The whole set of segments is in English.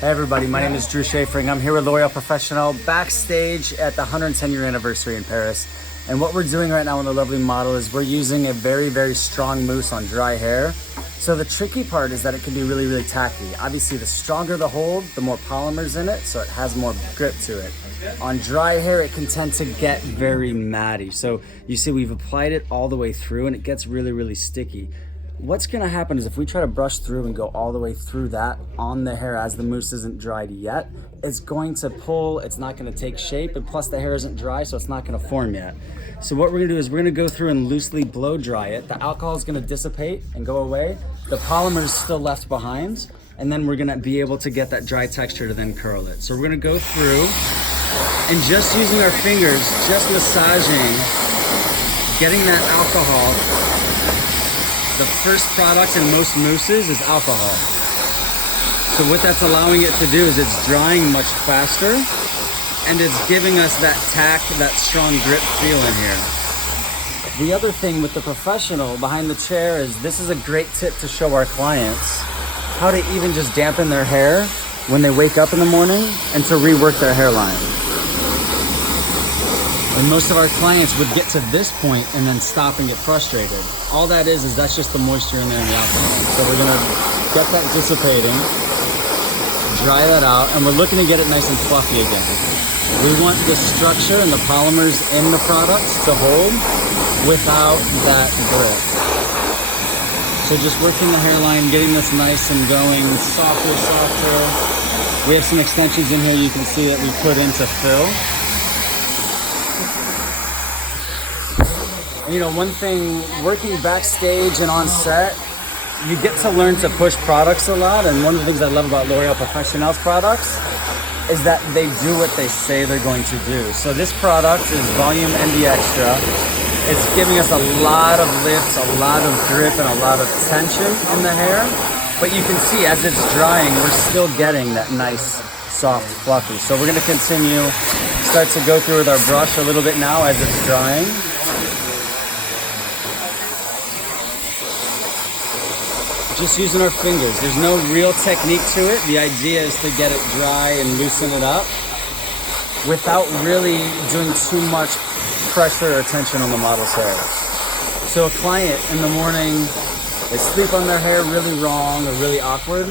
Hey everybody, my name is Drew Schafering. I'm here with L'Oreal Professionnel backstage at the 110 year anniversary in Paris. And what we're doing right now on the lovely model is we're using a very, very strong mousse on dry hair. So the tricky part is that it can be really, really tacky. Obviously, the stronger the hold, the more polymers in it, so it has more grip to it. On dry hair, it can tend to get very matty. So you see we've applied it all the way through and it gets really, really sticky. What's gonna happen is if we try to brush through and go all the way through that on the hair as the mousse isn't dried yet, it's going to pull, it's not gonna take shape, and plus the hair isn't dry, so it's not gonna form yet. So what we're gonna do is we're gonna go through and loosely blow dry it. The alcohol is gonna dissipate and go away. The polymer is still left behind, and then we're gonna be able to get that dry texture to then curl it. So we're gonna go through and just using our fingers, just massaging, getting that alcohol. The first product in most mousses is alcohol. So what that's allowing it to do is it's drying much faster and it's giving us that tack, that strong grip feel in here. The other thing with the Professional behind the chair is this is a great tip to show our clients how to even just dampen their hair when they wake up in the morning and to rework their hairline. And most of our clients would get to this point and then stop and get frustrated. All that is that's just the moisture in there and the alcohol. So we're gonna get that dissipating, dry that out, and we're looking to get it nice and fluffy again. We want the structure and the polymers in the product to hold without that grip. So just working the hairline, getting this nice and going, softer, softer. We have some extensions in here you can see that we put in to fill. You know, one thing, working backstage and on set, you get to learn to push products a lot, and one of the things I love about L'Oreal Professionnel's products is that they do what they say they're going to do. So this product is Volume ND Extra. It's giving us a lot of lift, a lot of grip, and a lot of tension in the hair, but you can see as it's drying, we're still getting that nice, soft, fluffy. So we're gonna continue, start to go through with our brush a little bit now as it's drying. Just using our fingers. There's no real technique to it. The idea is to get it dry and loosen it up without really doing too much pressure or tension on the model's hair. So a client in the morning, they sleep on their hair really wrong or really awkward.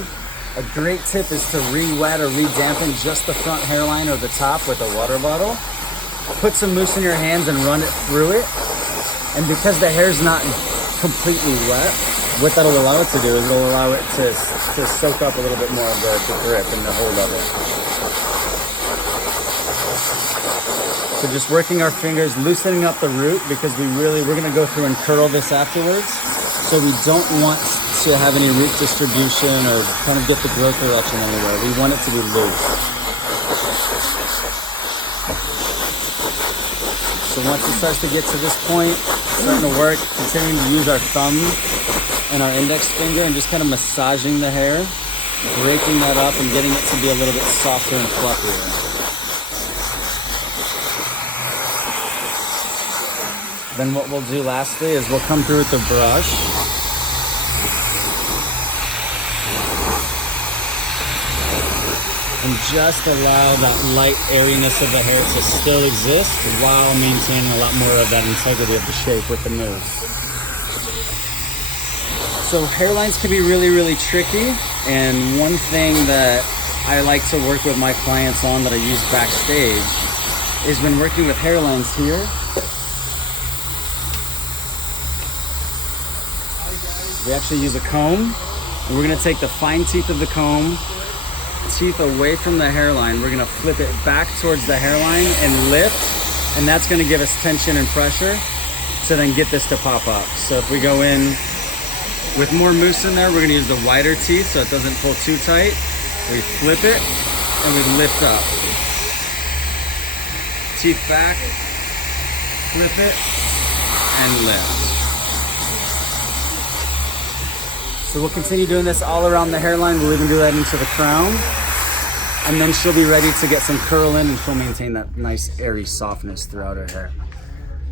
A great tip is to re-wet or re-dampen just the front hairline or the top with a water bottle. Put some mousse in your hands and run it through it. And because the hair's not completely wet, what that'll allow it to do is it'll allow it to soak up a little bit more of the grip and the hold of it. So just working our fingers, loosening up the root because we're gonna go through and curl this afterwards. So we don't want to have any root distribution or kind of get the growth direction anywhere. We want it to be loose. So once it starts to get to this point, starting to work, continuing to use our thumb and our index finger and just kind of massaging the hair, breaking that up and getting it to be a little bit softer and fluffier. Then what we'll do lastly is we'll come through with the brush. And just allow that light airiness of the hair to still exist while maintaining a lot more of that integrity of the shape with the mousse. So hairlines can be really, really tricky, and one thing that I like to work with my clients on that I use backstage is when working with hairlines here. We actually use a comb, and we're gonna take the fine teeth of the comb, teeth away from the hairline. We're gonna flip it back towards the hairline and lift, and that's gonna give us tension and pressure to then get this to pop up. So if we go in with more mousse in there, we're gonna use the wider teeth so it doesn't pull too tight. We flip it and we lift up. Teeth back, flip it, and lift. So we'll continue doing this all around the hairline. We'll even do that into the crown. And then she'll be ready to get some curl in and she'll maintain that nice airy softness throughout her hair.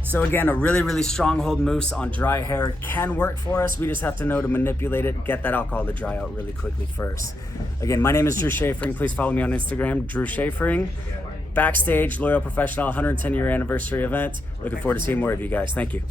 So again, a really, really strong hold mousse on dry hair can work for us. We just have to know to manipulate it, get that alcohol to dry out really quickly first. Again, my name is Drew Schafering. Please follow me on Instagram, Drew Schafering. Backstage, L'Oreal Professionnel, 110-year anniversary event. Looking forward to seeing more of you guys. Thank you.